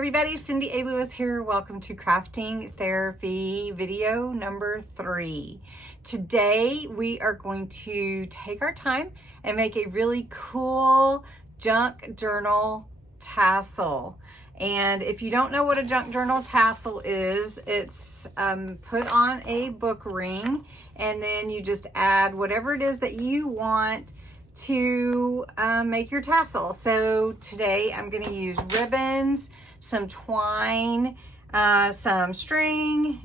everybody, Cindy A. Lewis here. Welcome to Crafting Therapy video number 3. Today we are going to take our time and make a really cool junk journal tassel. And if you don't know what a junk journal tassel is, it's put on a book ring, and then you just add whatever it is that you want to make your tassel. So today I'm going to use ribbons, some twine, some string,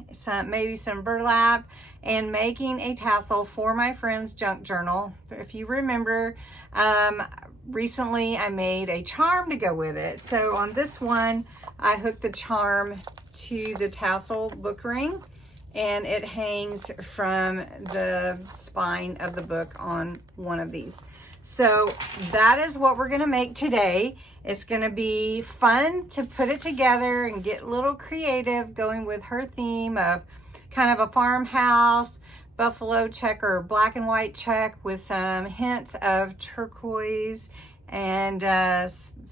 maybe some burlap, and making a tassel for my friend's junk journal. If you remember, recently I made a charm to go with it. So on this one, I hooked the charm to the tassel book ring, and it hangs from the spine of the book on one of these. So that is what we're gonna make today. It's gonna be fun to put it together and get a little creative, going with her theme of kind of a farmhouse, buffalo check or black and white check with some hints of turquoise and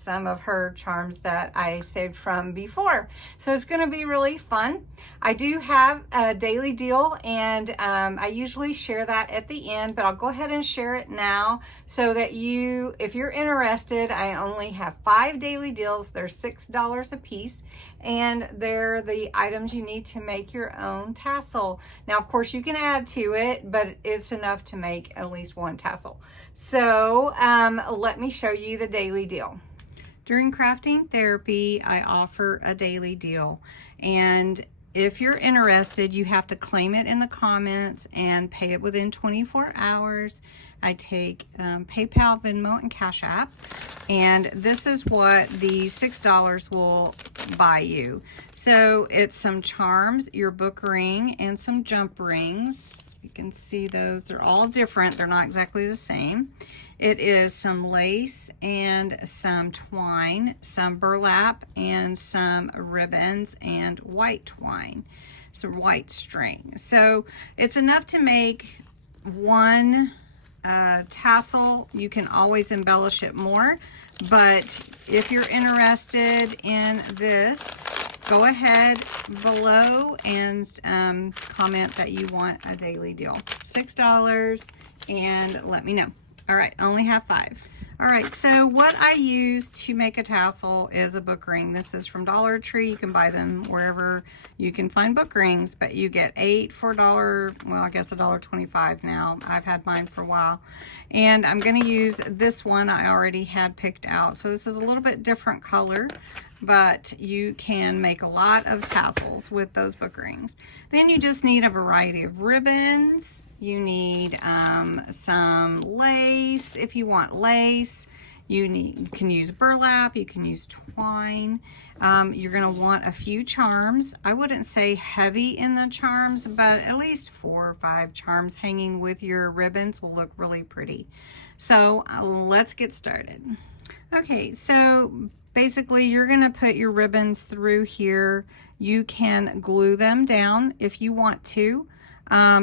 some of her charms that I saved from before. So it's gonna be really fun. I do have a daily deal, and I usually share that at the end, but I'll go ahead and share it now so that if you're interested, I only have 5 daily deals. They're $6 a piece, and they're the items you need to make your own tassel. Now, of course, you can add to it, but it's enough to make at least one tassel. So let me show you the daily deal. During Crafting Therapy, I offer a daily deal, and if you're interested, you have to claim it in the comments and pay it within 24 hours. I take PayPal, Venmo, and Cash App, and this is what the $6 will buy you. So it's some charms, your book ring, and some jump rings. You can see those. They're all different. They're not exactly the same. It is some lace and some twine, some burlap, and some ribbons and white twine, some white string. So it's enough to make one tassel. You can always embellish it more, but if you're interested in this, go ahead below and comment that you want a daily deal. $6, and let me know. All right, I only have 5. All right, so what I use to make a tassel is a book ring. This is from Dollar Tree. You can buy them wherever you can find book rings, but you get 8 for well, I guess $1.25 now. I've had mine for a while. And I'm gonna use this one I already had picked out. So this is a little bit different color, but you can make a lot of tassels with those book rings. Then you just need a variety of ribbons. You need some lace if you want lace. You can use burlap, you can use twine. You're gonna want a few charms. I wouldn't say heavy in the charms, but at least 4 or 5 charms hanging with your ribbons will look really pretty. So let's get started. Okay, so basically you're gonna put your ribbons through here. You can glue them down if you want to.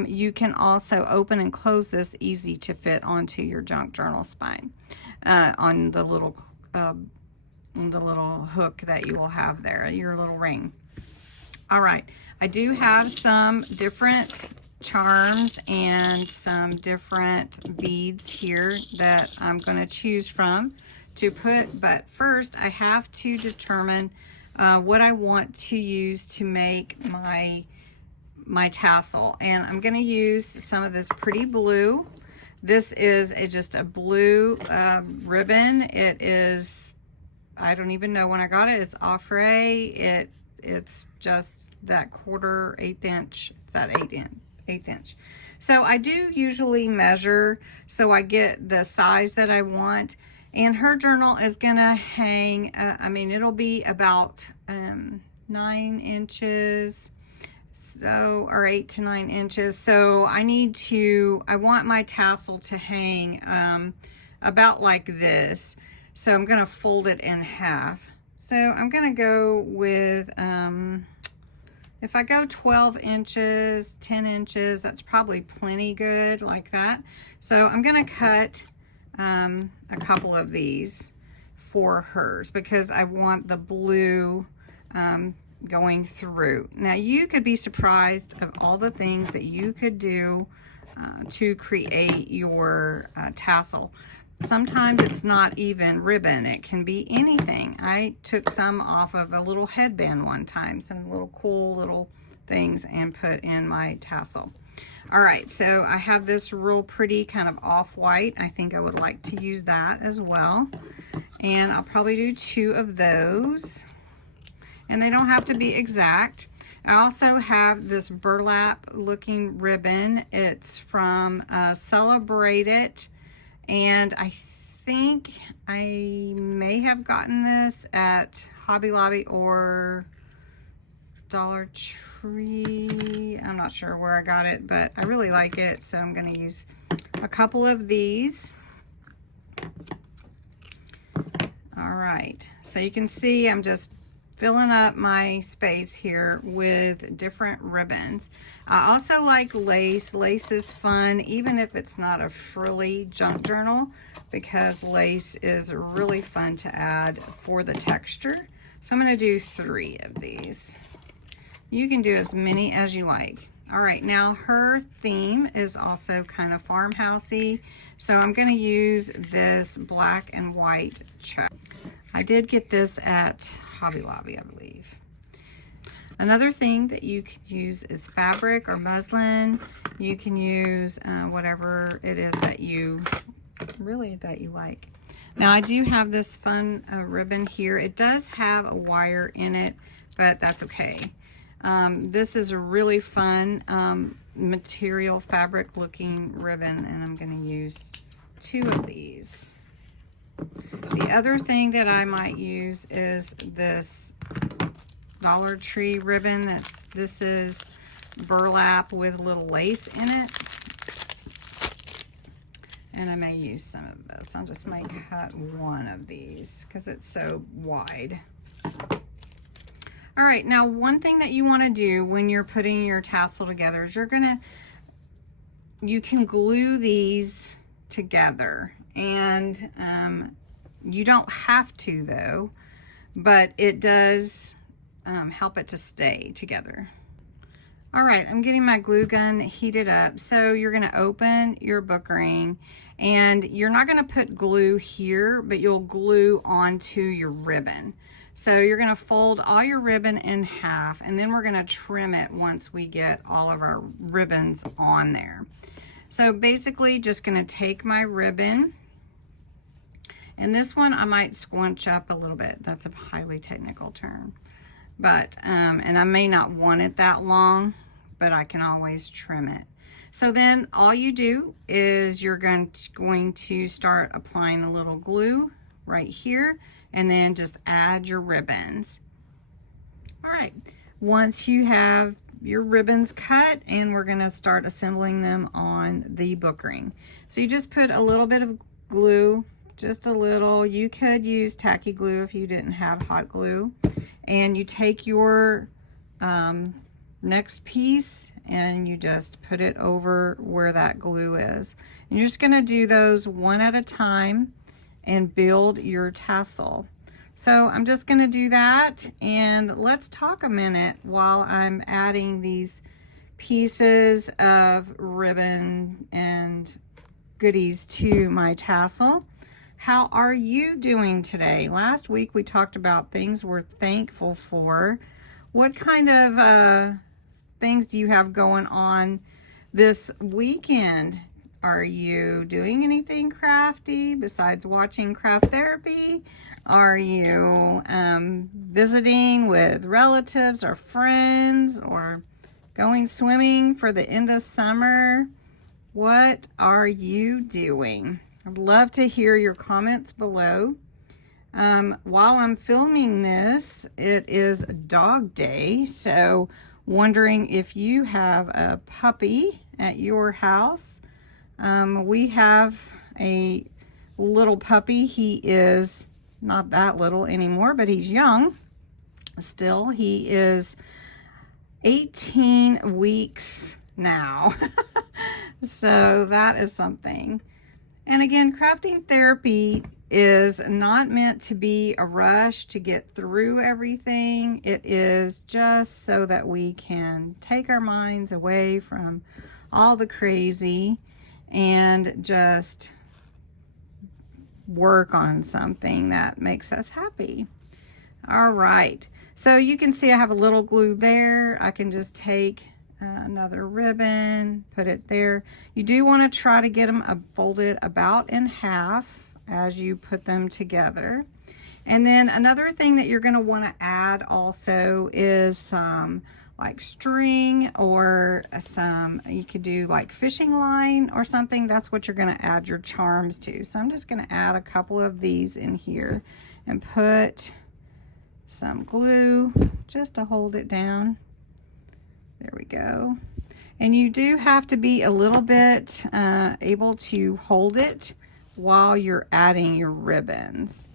You can also open and close this easy to fit onto your junk journal spine on the little hook that you will have there, your little ring. All right, I do have some different charms and some different beads here that I'm going to choose from to put, but first I have to determine what I want to use to make my tassel, and I'm going to use some of this pretty blue. This is just a blue ribbon. It is, I don't even know when I got it. It's Offray. It's just that 1/4 inch. It's that 1/8 inch. So I do usually measure so I get the size that I want. And her journal is gonna hang. I mean, it'll be about 9 inches. So, or 8 to 9 inches. So I want my tassel to hang about like this. So I'm gonna fold it in half. So I'm gonna go with, if I go 12 inches, 10 inches, that's probably plenty good like that. So I'm gonna cut a couple of these for hers because I want the blue going through. Now you could be surprised of all the things that you could do to create your tassel. Sometimes it's not even ribbon, it can be anything. I took some off of a little headband one time, some little cool little things, and put in my tassel. All right, so I have this real pretty kind of off-white. I think I would like to use that as well. And I'll probably do 2 of those. And they don't have to be exact. I also have this burlap looking ribbon. It's from Celebrate It. And I think I may have gotten this at Hobby Lobby or Dollar Tree. I'm not sure where I got it, but I really like it, so I'm going to use a couple of these. All right, so you can see I'm just filling up my space here with different ribbons. I also like lace. Lace is fun, even if it's not a frilly junk journal, because lace is really fun to add for the texture. So I'm going to do 3 of these. You can do as many as you like. All right, now her theme is also kind of farmhousey, so I'm going to use this black and white check. I did get this at Hobby Lobby, I believe. Another thing that you could use is fabric or muslin. You can use whatever it is that you like. Now I do have this fun ribbon here. It does have a wire in it, but that's okay. This is a really fun material fabric looking ribbon, and I'm going to use 2 of these. The other thing that I might use is this Dollar Tree ribbon. This is burlap with a little lace in it. And I may use some of this. I just might cut 1 of these because it's so wide. All right, now one thing that you want to do when you're putting your tassel together is you can glue these together, and you don't have to though, but it does help it to stay together. All right, I'm getting my glue gun heated up. So you're going to open your book ring, and you're not going to put glue here, but you'll glue onto your ribbon. So you're going to fold all your ribbon in half, and then we're going to trim it once we get all of our ribbons on there. So basically just going to take my ribbon, and this one I might squinch up a little bit. That's a highly technical term. But, and I may not want it that long, but I can always trim it. So then all you do is you're going to start applying a little glue right here, and then just add your ribbons. All right, once you have your ribbons cut, and we're gonna start assembling them on the book ring. So you just put a little bit of glue, just a little. You could use tacky glue if you didn't have hot glue. And you take your next piece and you just put it over where that glue is. And you're just gonna do those one at a time and build your tassel. So I'm just gonna do that, and let's talk a minute while I'm adding these pieces of ribbon and goodies to my tassel. How are you doing today? Last week we talked about things we're thankful for. What kind of things do you have going on this weekend? Are you doing anything crafty besides watching Craft Therapy? Are you visiting with relatives or friends, or going swimming for the end of summer? What are you doing? I'd love to hear your comments below. While I'm filming this, it is dog day, so wondering if you have a puppy at your house. We have a little puppy. He is not that little anymore, but he's young still. He is 18 weeks now. So that is something. And again, crafting therapy is not meant to be a rush to get through everything. It is just so that we can take our minds away from all the crazy and just work on something that makes us happy. All right, so you can see I have a little glue there. I can just take another ribbon, put it there. You do want to try to get them folded about in half as you put them together. And then another thing that you're going to want to add also is some like string, or some, you could do like fishing line or something. That's what you're going to add your charms to. So I'm just going to add a couple of these in here and put some glue just to hold it down. There we go. And you do have to be a little bit able to hold it while you're adding your ribbons.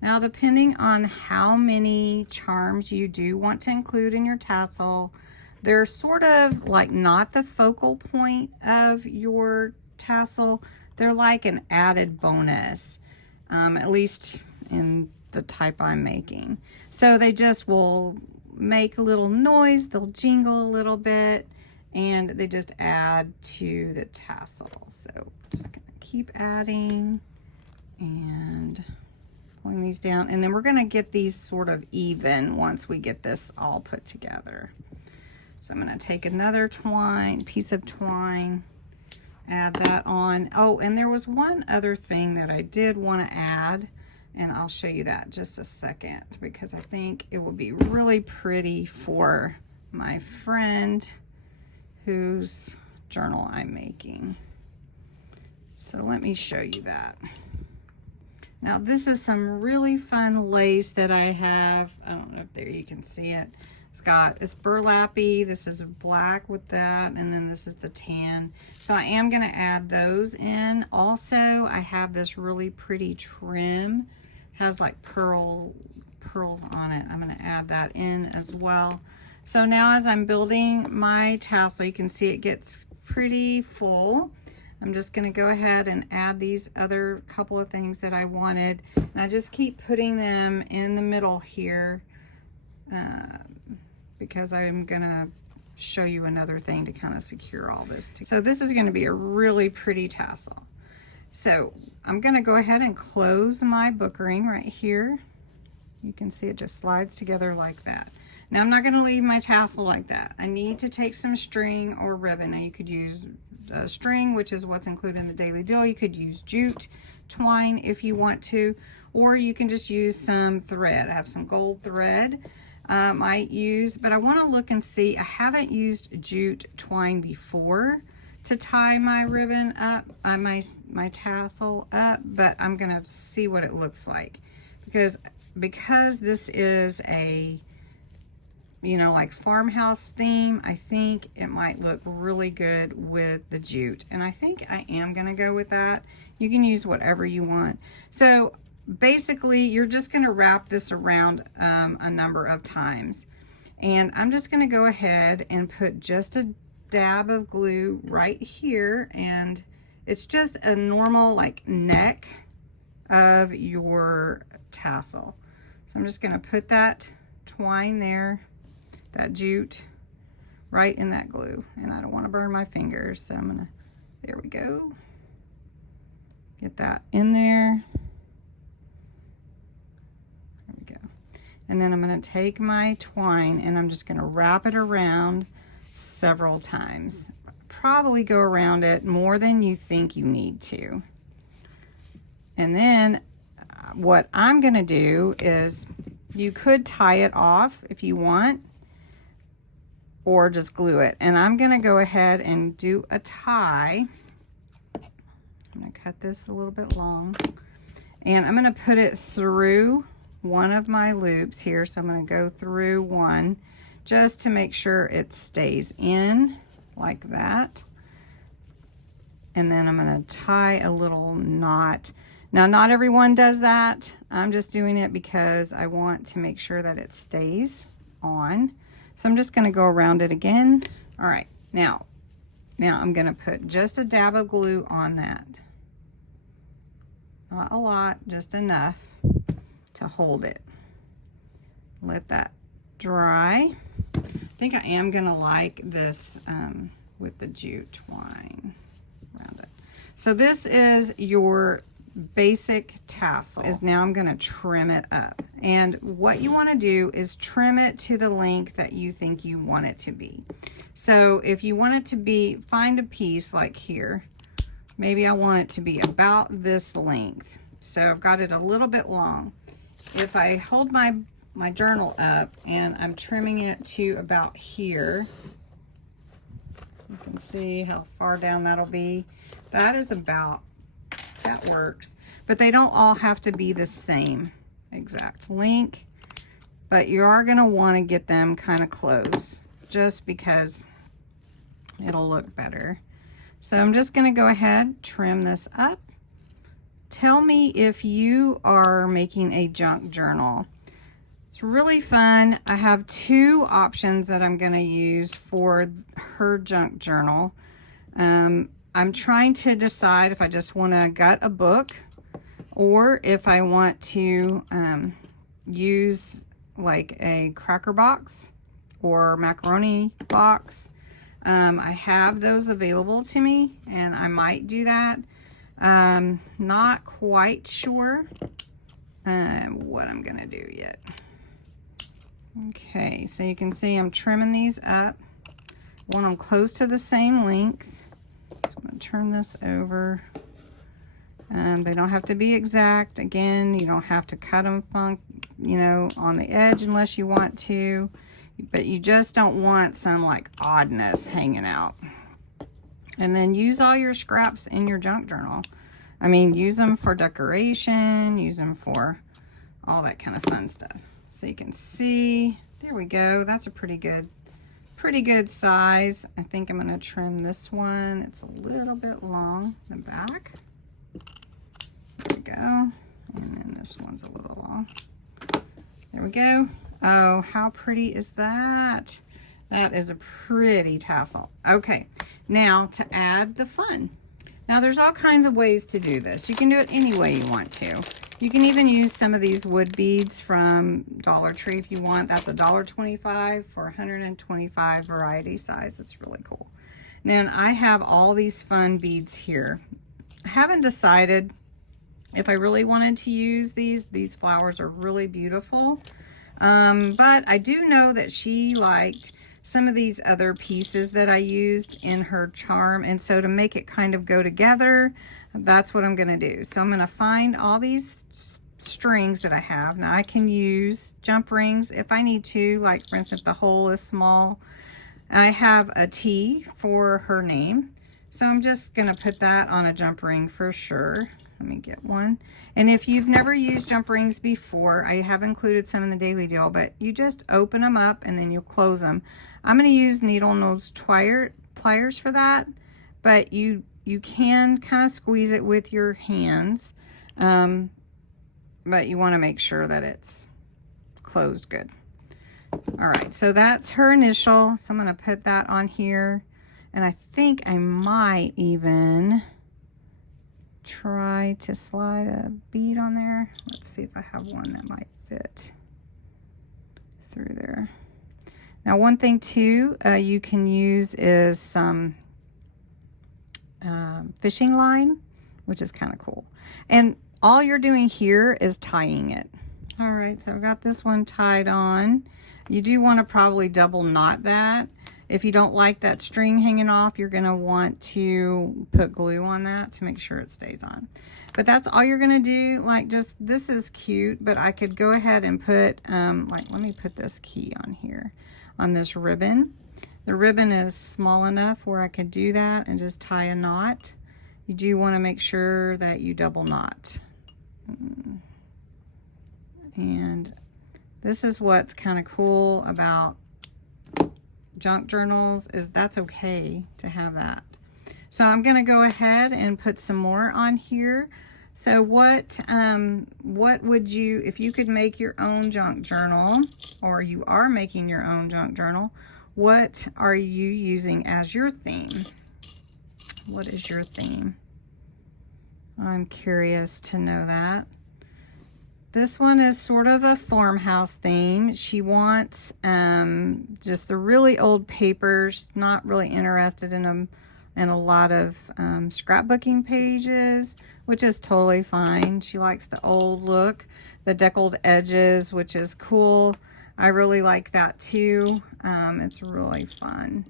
Now, depending on how many charms you do want to include in your tassel, they're sort of like not the focal point of your tassel. They're like an added bonus, at least in the type I'm making. So they just will make a little noise, they'll jingle a little bit, and they just add to the tassel. So just gonna keep adding and pulling these down, and then we're gonna get these sort of even once we get this all put together. So I'm gonna take another piece of twine, add that on. Oh, and there was one other thing that I did want to add, and I'll show you that in just a second, because I think it will be really pretty for my friend whose journal I'm making. So let me show you that. Now this is some really fun lace that I have. I don't know if there you can see it. It's burlappy. This is black with that, and then this is the tan. So I am going to add those in. Also, I have this really pretty trim. Has like pearls on it. I'm going to add that in as well. So now as I'm building my tassel, you can see it gets pretty full. I'm just going to go ahead and add these other couple of things that I wanted, and I just keep putting them in the middle here because I'm going to show you another thing to kind of secure all this. So this is going to be a really pretty tassel. So I'm going to go ahead and close my book ring right here. You can see it just slides together like that. Now I'm not going to leave my tassel like that. I need to take some string or ribbon. Now you could use string, which is what's included in the daily deal. You could use jute, twine if you want to, or you can just use some thread. I have some gold thread I use, but I want to look and see. I haven't used jute twine before to tie my ribbon up, my tassel up, but I'm gonna see what it looks like, because this is a, you know, like farmhouse theme. I think it might look really good with the jute, and I think I am gonna go with that. You can use whatever you want. So basically you're just going to wrap this around a number of times, and I'm just going to go ahead and put just a dab of glue right here, and it's just a normal like neck of your tassel. So I'm just going to put that twine there, that jute, right in that glue, and I don't want to burn my fingers, so I'm gonna, there we go, get that in there. And then I'm going to take my twine and I'm just going to wrap it around several times. Probably go around it more than you think you need to. And then what I'm going to do is, you could tie it off if you want, or just glue it. And I'm going to go ahead and do a tie. I'm going to cut this a little bit long, and I'm going to put it through one of my loops here. So I'm going to go through one just to make sure it stays in like that, and then I'm going to tie a little knot. Now not everyone does that. I'm just doing it because I want to make sure that it stays on. So I'm just going to go around it again. All right, now I'm going to put just a dab of glue on that. Not a lot, just enough to hold it. Let that dry. I think I am gonna like this with the jute twine around it. So this is your basic tassel. Now I'm gonna trim it up. And what you wanna do is trim it to the length that you think you want it to be. So if you want it to be, find a piece like here. Maybe I want it to be about this length. So I've got it a little bit long. If I hold my journal up and I'm trimming it to about here, you can see how far down that'll be. That is about, that works. But they don't all have to be the same exact length, but you are gonna wanna get them kind of close just because it'll look better. So I'm just gonna go ahead, trim this up. Tell me if you are making a junk journal. It's really fun. I have two options that I'm gonna use for her junk journal. I'm trying to decide if I just wanna gut a book or if I want to use like a cracker box or macaroni box. I have those available to me and I might do that. Not quite sure what I'm gonna do yet. Okay, so you can see I'm trimming these up. I want them close to the same length. So I'm gonna turn this over. They don't have to be exact. Again, you don't have to cut them on the edge unless you want to. But you just don't want some like oddness hanging out. And then use all your scraps in your junk journal. I mean, use them for decoration, use them for all that kind of fun stuff. So you can see, there we go. That's a pretty good size. I think I'm gonna trim this one. It's a little bit long in the back. There we go. And then this one's a little long. There we go. Oh, how pretty is that? That is a pretty tassel. Okay, now to add the fun. Now there's all kinds of ways to do this. You can do it any way you want to. You can even use some of these wood beads from Dollar Tree if you want. That's $1.25 for 125 variety size. It's really cool. Now I have all these fun beads here. I haven't decided if I really wanted to use these. These flowers are really beautiful. But I do know that she liked some of these other pieces that I used in her charm. And so to make it kind of go together, that's what I'm gonna do. So I'm gonna find all these strings that I have. Now I can use jump rings if I need to, like for instance, the hole is small. I have a T for her name. So I'm just gonna put that on a jump ring for sure. Let me get one. And if you've never used jump rings before, I have included some in the daily deal, but you just open them up and then you close them. I'm going to use needle nose pliers for that, but you can kind of squeeze it with your hands, but you want to make sure that it's closed good. All right, so that's her initial. So I'm going to put that on here, and I think I might even try to slide a bead on there. Let's see if I have one that might fit through there. Now one thing too you can use is some fishing line, which is kind of cool. And all you're doing here is tying it. All right, so I've got this one tied on. You do want to probably double knot that. If you don't like that string hanging off, you're going to want to put glue on that to make sure it stays on. But that's all you're going to do. Like, just, this is cute, but I could go ahead and put, like, let me put this key on here, on this ribbon. The ribbon is small enough where I could do that and just tie a knot. You do want to make sure that you double knot. And this is what's kind of cool about junk journals, is that's okay to have that. So I'm going to go ahead and put some more on here. So what would you, if you could make your own junk journal, or you are making your own junk journal, what are you using as your theme? What is your theme? I'm curious to know that. This one is sort of a farmhouse theme. She wants just the really old papers, not really interested in them, and a lot of scrapbooking pages, which is totally fine. She likes the old look, the deckled edges, which is cool. I really like that too. It's really fun.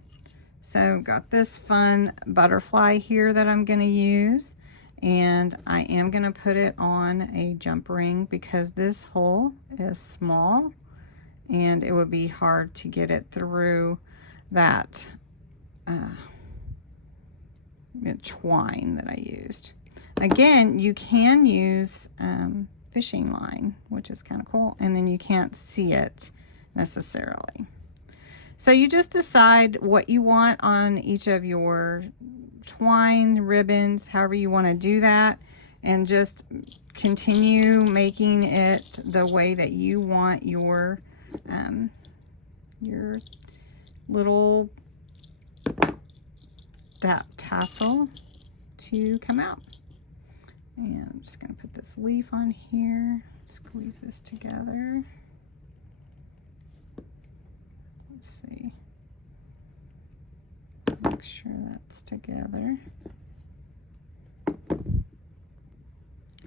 So got this fun butterfly here that I'm going to use. And I am going to put it on a jump ring because this hole is small and it would be hard to get it through that twine that I used. Again, you can use fishing line, which is kind of cool, and then you can't see it necessarily. So you just decide what you want on each of your twine, ribbons, however you want to do that, and just continue making it the way that you want your little tassel to come out. And I'm just going to put this leaf on here, squeeze this together. Let's see. Make sure that's together.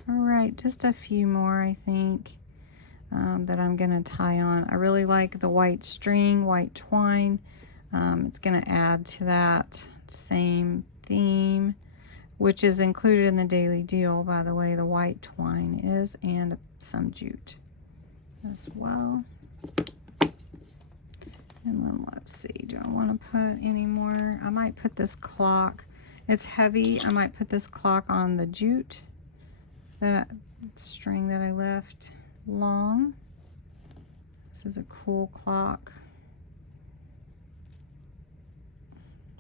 All right, just a few more, I think, that I'm going to tie on. I really like the white string, white twine. It's going to add to that same theme, which is included in the daily deal, by the way. The white twine is, and some jute as well. And then let's see, do I want to put any more? I might put this clock. It's heavy. I might put this clock on the jute, that string that I left long. This is a cool clock.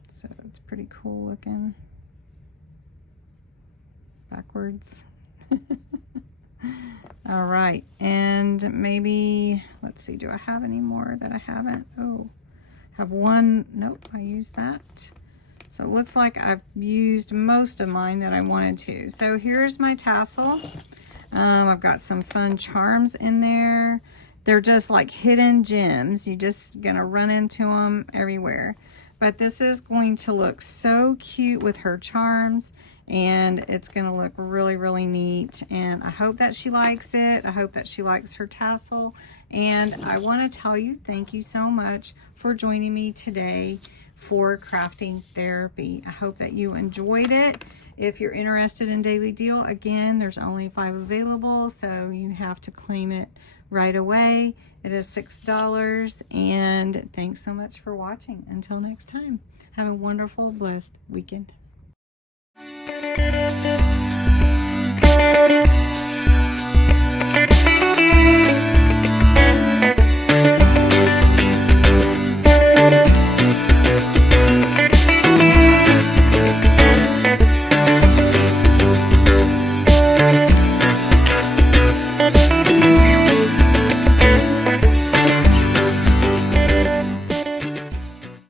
So it's pretty cool looking. Backwards. All right, and maybe, let's see, do I have any more that I haven't? Oh, have one. Nope, I used that. So it looks like I've used most of mine that I wanted to. So here's my tassel. I've got some fun charms in there. They're just like hidden gems. You're just gonna run into them everywhere. But this is going to look so cute with her charms, and it's going to look really, really neat. And I hope that she likes it. I hope that she likes her tassel. And I want to tell you, thank you so much for joining me today for Crafting Therapy. I hope that you enjoyed it. If you're interested in Daily Deal, again, there's only 5 available, so you have to claim it right away. It is $6, and thanks so much for watching. Until next time, have a wonderful, blessed weekend.